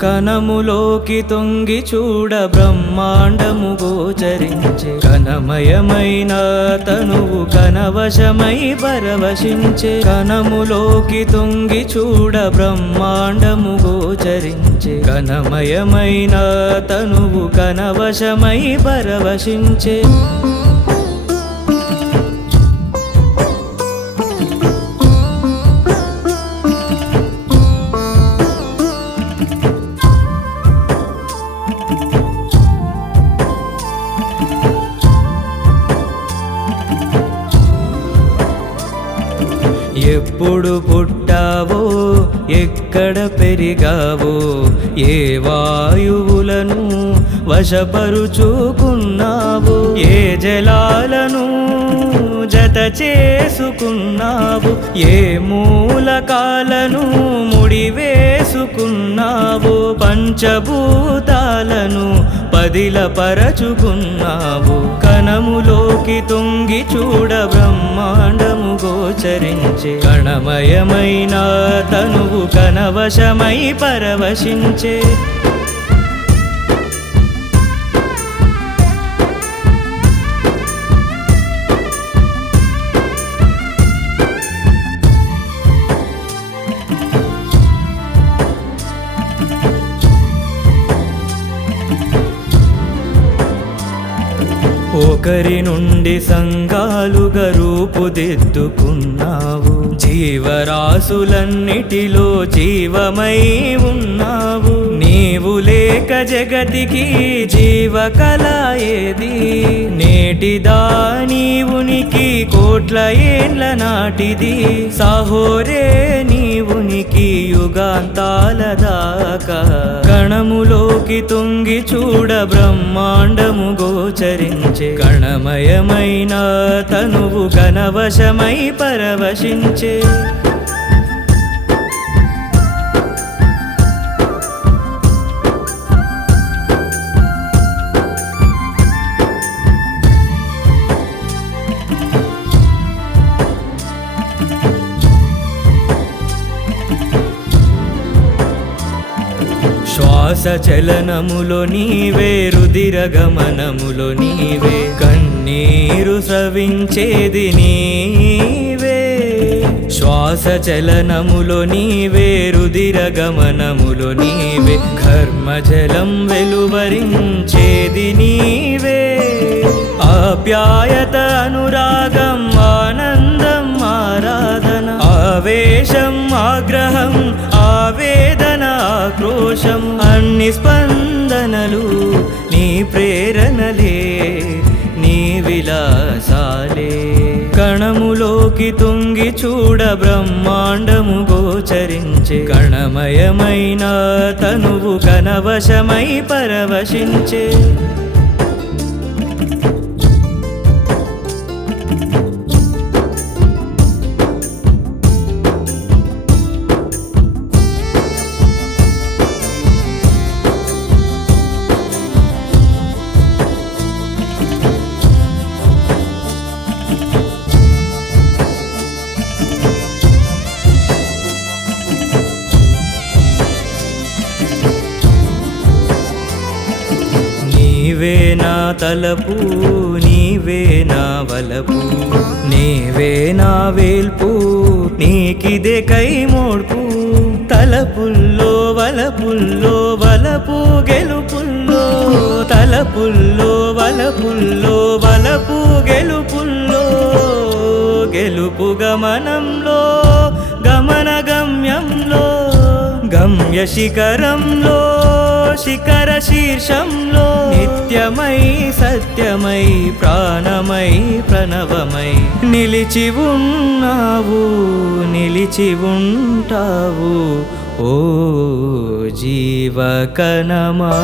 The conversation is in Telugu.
కనములోకి తొంగి చూడ బ్రహ్మాండము గోచరించే కనమయమైన తనువు కనవశమై పరవశించే కనములోకి తొంగి చూడ బ్రహ్మాండము గోచరించే కనమయమైన తనువు కనవశమై పరవశించే ఎప్పుడు పుట్టావో ఎక్కడ పెరిగావో ఏ వాయువులను వశపరుచుకున్నావో ఏ జలాలను జత చేసుకున్నావు ఏ మూలకాలను ముడివేసుకున్నావు పంచభూతాలను పదిలపరచుకున్నావు కణములోకి తొంగి చూడ బ్రహ్మాండము గోచరించే కణమయమైన తనువు కనవశమై పరవశించే ఒకరి నుండి సంఘాలుగా రూపుదిద్దుకున్నావు జీవరాశులన్నిటిలో జీవమై ఉన్నావు నీవు లేక జగతికి జీవకళ ఏది నేటిదా నీవునికి కోట్ల ఏండ్ల నాటిది సాహోరే నీవునికి యుగాంతాల దాకా కణములోకి తొంగి చూడ బ్రహ్మాండము గోచరించే కణమయమైన తనువు కనవశమై పరవశించే శ్వాస చలనములో నీవే రుధిర గమనములో నీవే కన్నీరు స్రవించేది నీవే శ్వాస చలనములో నీవే రుధిర గమనములో నీవే కర్మజలం వెలువరించేది నీవే ఆప్యాయత అనురాగం ఆనందం ఆరాధన ఆవేశం ఆగ్రహం ఆవేదన ఆక్రోశం అన్ని స్పందనలు నీ ప్రేరణలే నీ విలాసాలే కణములోకి తొంగి చూడ బ్రహ్మాండము గోచరించే కణమయమైన తనువు కనవశమై పరవశించే నీవే నా తలపు నీవే నా వలపు నీవే నా వేల్పు నీకిదే కై మోడ్పు తలపుల్లో వలపుల్లో వలపు గెలుపుల్లో తలపుల్లో వలపుల్లో వలపు గెలుపుల్లో గెలుపు గమనంలో గమన గమ్యంలో గమ్య శిఖరంలో శిఖర శీర్షంలో నిత్యమై సత్యమై ప్రాణమై ప్రణవమై నిలిచి ఉన్నావు నిలిచి ఉంటావు ఓ జీవకణమా